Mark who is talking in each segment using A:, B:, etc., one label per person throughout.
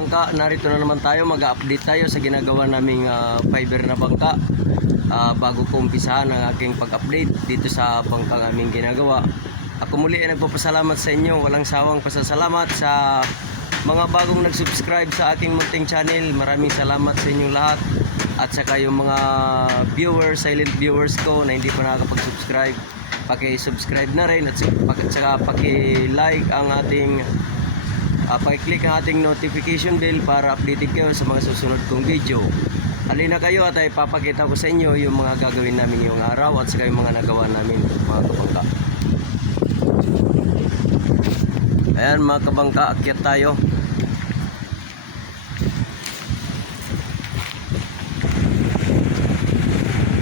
A: kabangka, narito na naman tayo, mag-update tayo sa ginagawa naming ah, fiber na bangka. Ah, bago ko umpisahan ang aking pag-update dito sa bangkang aming ginagawa. Ako muli ay nagpapasalamat sa inyo, walang sawang pasasalamat sa mga bagong nag-subscribe sa aking munting channel. Maraming salamat sa inyong lahat. At saka yung mga viewers, silent viewers ko na hindi pa nakakapag-subscribe, paki-subscribe na rin at saka paki-like ang ating uh, paki-click ang ating notification bell para updated kayo sa mga susunod kong video. Halina kayo at ay papakita ko sa inyo yung mga gagawin namin yung araw at saka yung mga nagawa namin mga kabangka. Ayan mga kabangka, akyat tayo.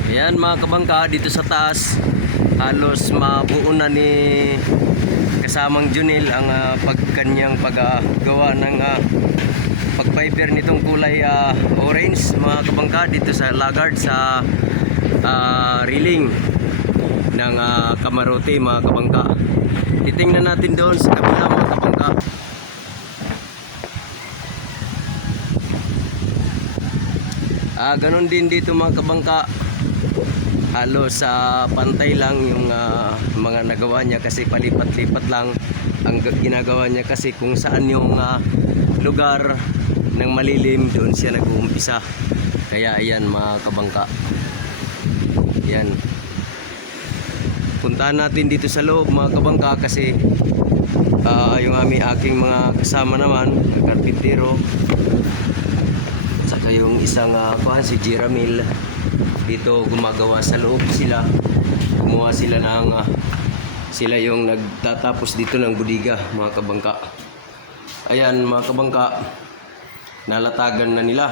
A: Ayan mga kabangka, dito sa taas halos mabuo na ni kasamang Junil ang ah, pagkanyang paggawa ng uh, pagpiper nitong kulay ah, orange mga kabangka dito sa lagard sa ah, railing ng ah, kamarote mga kabangka. Titingnan natin doon sa kabila mga kabangka. Ah ganun din dito mga kabangka halos sa pantay lang yung ah, mga nagawa niya kasi palipat-lipat lang ang ginagawa niya kasi kung saan yung ah, lugar ng malilim doon siya nag-uumpisa. Kaya ayan mga kabangka. Yan puntahan natin dito sa loob mga kabangka kasi ah, yung aming aking mga kasama naman karpintero. Saka yung isang uh, kuhan si Jiramil dito gumagawa sa loob sila. Gumawa sila ng ah, sila yung nagtatapos dito ng budiga mga kabangka. Ayan mga kabangka. Nalatagan na nila.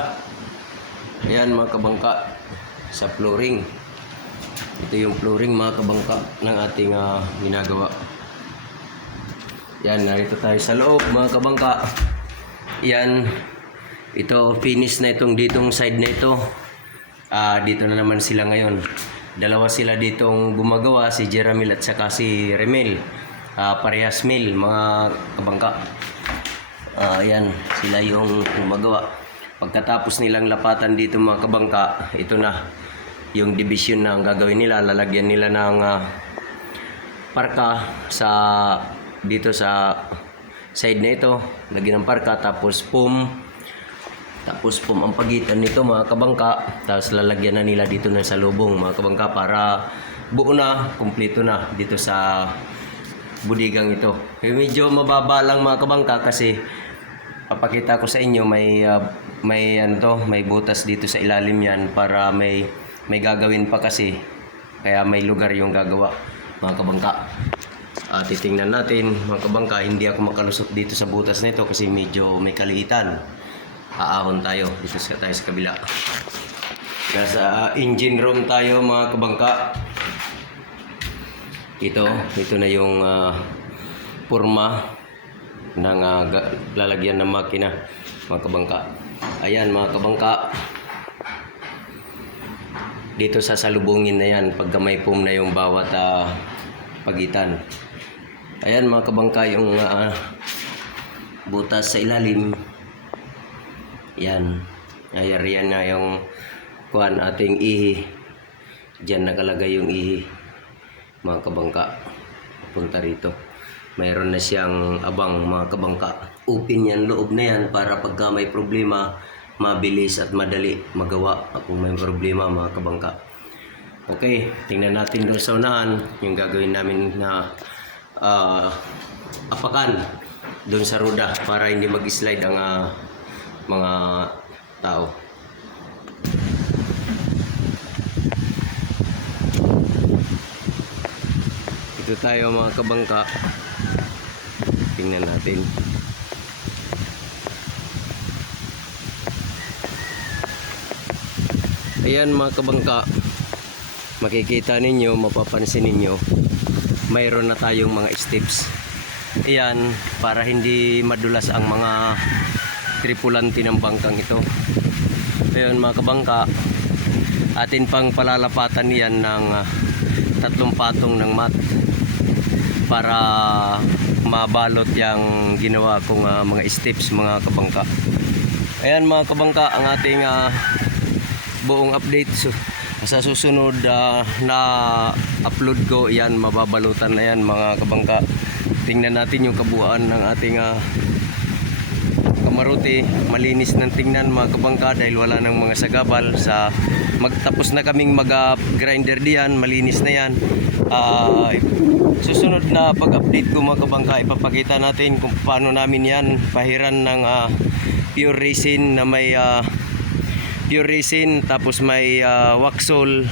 A: Ayan mga kabangka sa flooring. Ito yung flooring mga kabangka ng ating ah, ginagawa. Yan narito tayo sa loob mga kabangka. Yan ito finish na itong ditong side na ito Ah, dito na naman sila ngayon. Dalawa sila ditong gumagawa, si Jeramil at saka si Remel. Ah, parehas mil, mga kabangka. Ah, yan, sila yung gumagawa. Pagkatapos nilang lapatan dito mga kabangka, ito na yung division na gagawin nila. Lalagyan nila ng ah, parka sa dito sa side na ito. Lagyan ng parka tapos foam tapos pum ang pagitan nito mga kabangka, tapos lalagyan na nila dito ng salubong mga kabangka para buo na, kumpleto na dito sa budigang ito. Eh, medyo mababa lang mga kabangka kasi papakita ko sa inyo may ah, may ano to, may butas dito sa ilalim yan para may may gagawin pa kasi kaya may lugar yung gagawa mga kabangka. Ah, titingnan natin mga kabangka, hindi ako makalusot dito sa butas nito kasi medyo may kaliitan aahon tayo. Dito sa tayo sa kabila. Nasa engine room tayo mga kabangka. Ito ito na yung ah, purma ng ga- lalagyan ng makina mga kabangka. Ayan mga kabangka. Dito sa salubungin na yan pagka may foam na yung bawat ah, pagitan. Ayan mga kabangka yung ah, butas sa ilalim yan. Ayar yan na yung kuan ating ihi. Diyan nakalagay yung ihi. Mga kabangka. Punta rito. Mayroon na siyang abang mga kabangka. Open yan loob na yan para pagka may problema, mabilis at madali magawa kung may problema mga kabangka. Okay, tingnan natin doon sa unahan yung gagawin namin na ah, apakan doon sa ruda para hindi mag-slide ang ah, mga tao. Ito tayo mga kabangka. Tingnan natin. Ayan mga kabangka. Makikita ninyo, mapapansin ninyo, mayroon na tayong mga steps. Ayan, para hindi madulas ang mga tripulante ng bangkang ito. Ayun mga kabangka, atin pang palalapatan yan ng ah, tatlong patong ng mat para mabalot yung ginawa kong ah, mga steps mga kabangka. Ayan mga kabangka ang ating ah, buong update so, sa susunod ah, na upload ko yan mababalutan na yan mga kabangka tingnan natin yung kabuuan ng ating ah, kamaruti malinis ng tingnan mga kabangka dahil wala nang mga sagabal sa magtapos na kaming mag ah, grinder diyan malinis na yan. Ah, susunod na pag-update ko mga kabangka ipapakita natin kung paano namin yan pahiran ng ah, pure resin na may ah, pure resin tapos may ah, waxol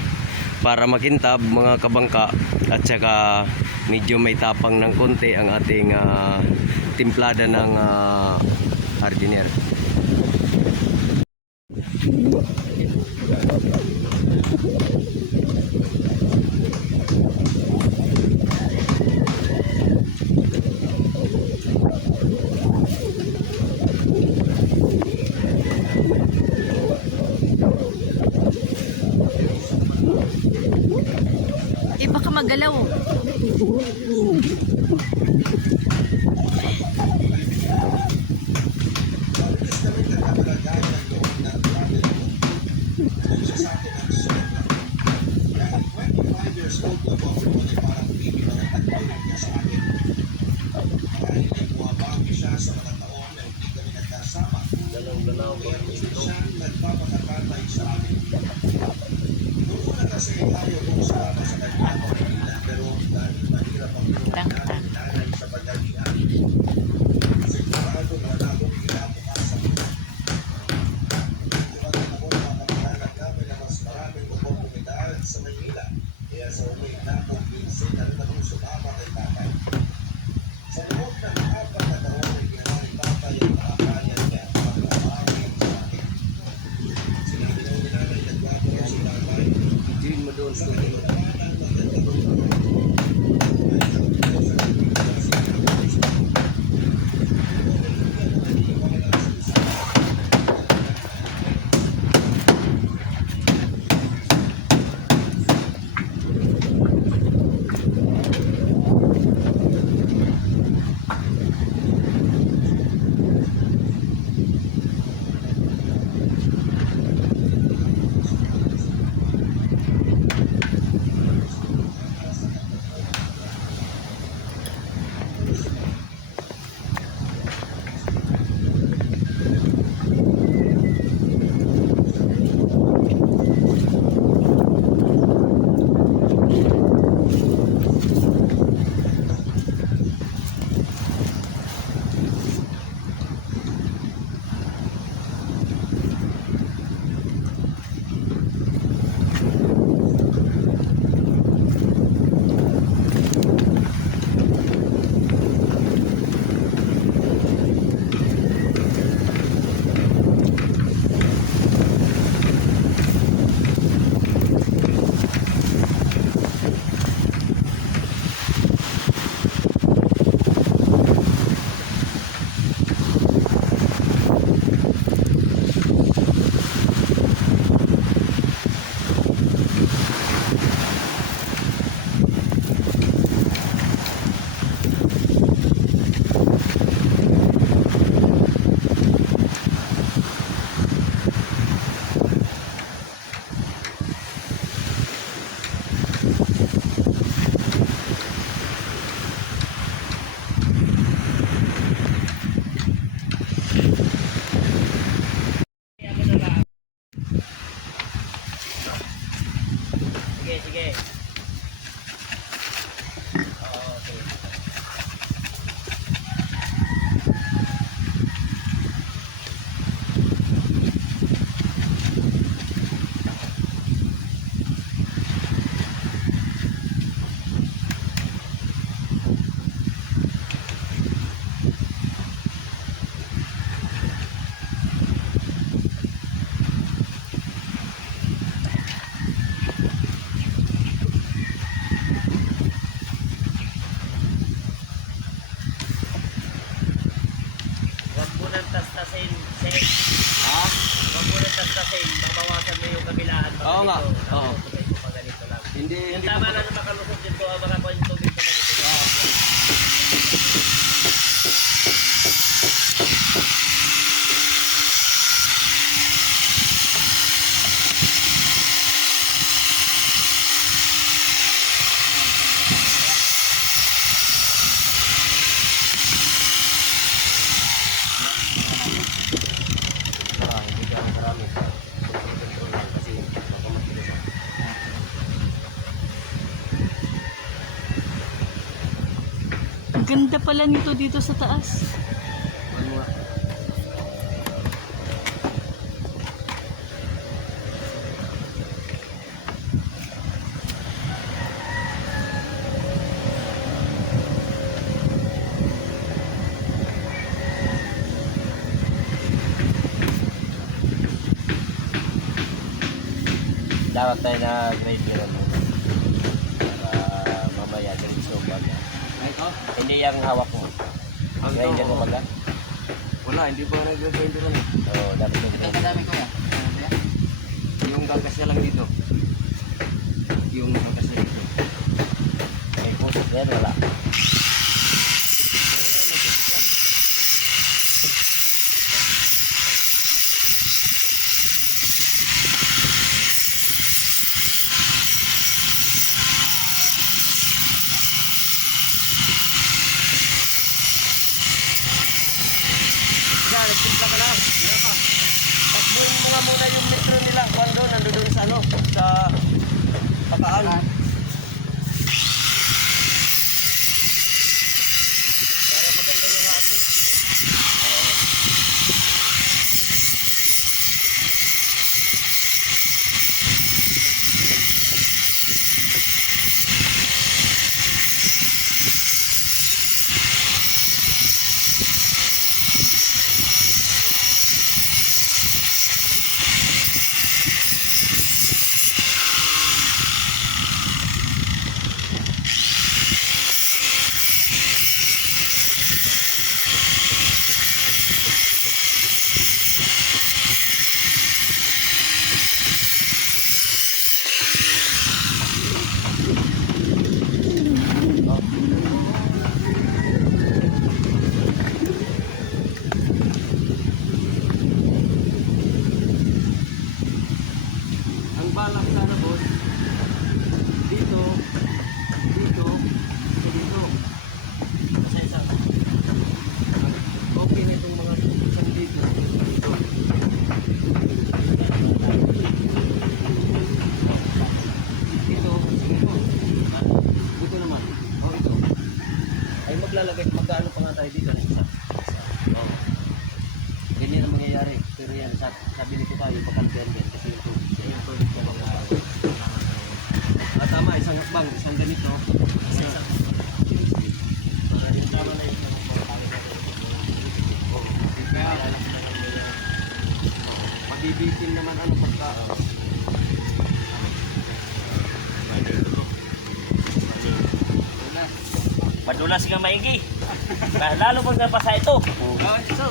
A: para makintab mga kabangka. At saka medyo may tapang ng konti ang ating ah, timplada ng ah, hardiner.
B: Eh, baka magalaw. Thank you. Deus.
A: Oo nga, oo. Hindi,
B: Yung tama lang na makalusot dito, baka po yung tubig pa ganito.
C: Ganda pala nito dito sa taas.
D: Dapat tayo na grade meron hindi yung hawak mo.
A: Ang
D: hindi mo baga.
A: Wala, hindi pa nag-grind ron eh.
D: Oo, dapat yung
A: Ito kadami ko yan. Yung gagas niya lang dito. Yung gagas niya dito.
D: May puso yan, wala.
A: Takbuhin mo nga muna yung metro nila. Kung doon, nandun doon sa ano, sa pakaan. Para maganda yung hati. Ang balak sana boss, dito, dito, so dito. Kasi isa. Okay na itong mga isang dito. Dito. Dito, dito. Ah, Dito naman. Oh, ito. Ay maglalagay, magkano pa nga tayo dito? Isa. Oo. Ganyan ang mangyayari. Pero yan, sa- sabi nito tayo, pakantiyan din. Kasi yung tubig. Yung tubig na mga Ah, tama, isang hakbang, isang ganito. Kaya, Mabibitin naman ano pagka.
E: Madulas nga maigi. Lalo pag napasa ito.
A: Oh, so,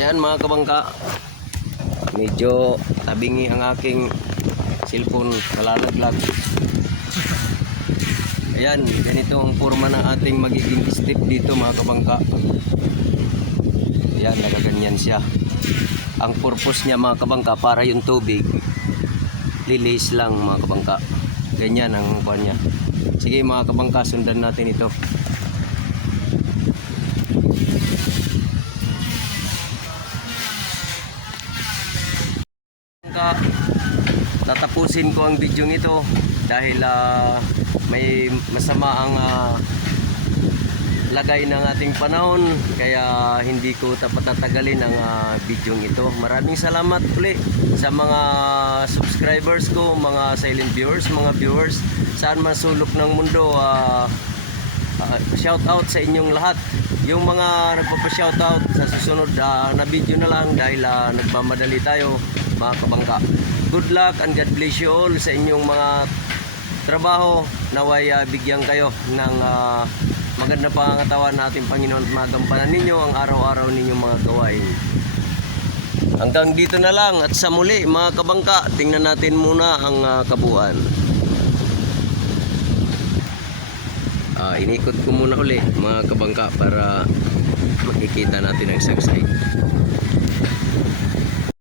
A: Yan mga kabangka. Medyo tabingi ang aking cellphone nalalaglag. Ayan, ganito ang forma ng ating magiging step dito mga kabangka. Ayan, nagaganyan siya. Ang purpose niya mga kabangka para yung tubig lilis lang mga kabangka. Ganyan ang kuha niya. Sige mga kabangka, sundan natin ito. Tatapusin ko ang video ito dahil ah, may masama ang ah, lagay ng ating panahon kaya hindi ko tapatatagalin ang ah, video ito. Maraming salamat uli sa mga subscribers ko, mga silent viewers, mga viewers saan man sulok ng mundo. ah, ah, shout out sa inyong lahat. Yung mga nagpapa-shout out sa susunod ah, na video na lang dahil ah, nagmamadali tayo mga kabangka. Good luck and God bless you all sa inyong mga trabaho. Naway ah, bigyan kayo ng ah, maganda pangangatawan natin Panginoon at magampanan ninyo ang araw-araw ninyong mga gawain. Hanggang dito na lang at sa muli mga kabangka, tingnan natin muna ang ah, kabuuan. Ah, inikot ko muna uli mga kabangka para makikita natin ang side.